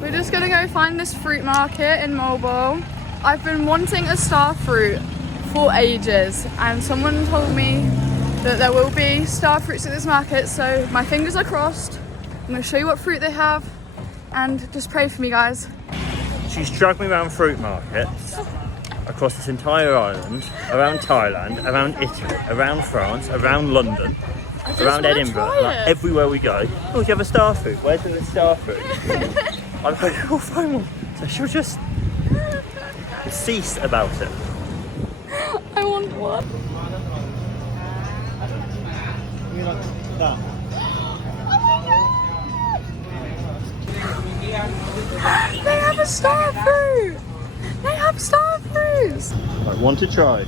We're just gonna go find this fruit market in Moalboal. I've been wanting a star fruit for ages, and someone told me that there will be star fruits at this market, so my fingers are crossed. I'm gonna show you what fruit they have, and just pray for me, guys. She's travelling around fruit markets across this entire island, around Thailand, around Italy, around France, around London, around Edinburgh, like everywhere we go. Oh, do you have a star fruit? Where's the star fruit? I'm like, we'll find one. So she'll just cease about it. I want one. You like that? They have a star fruit! They have star fruits! I want to try.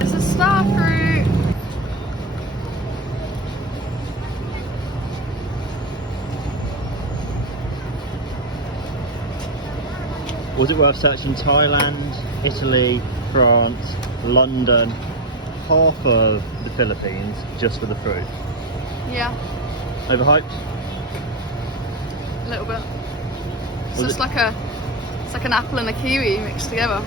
It's a star fruit! Was it worth searching Thailand, Italy, France, London, half of the Philippines just for the fruit? Yeah, Overhyped? a little bit. It's just like an apple and a kiwi mixed together.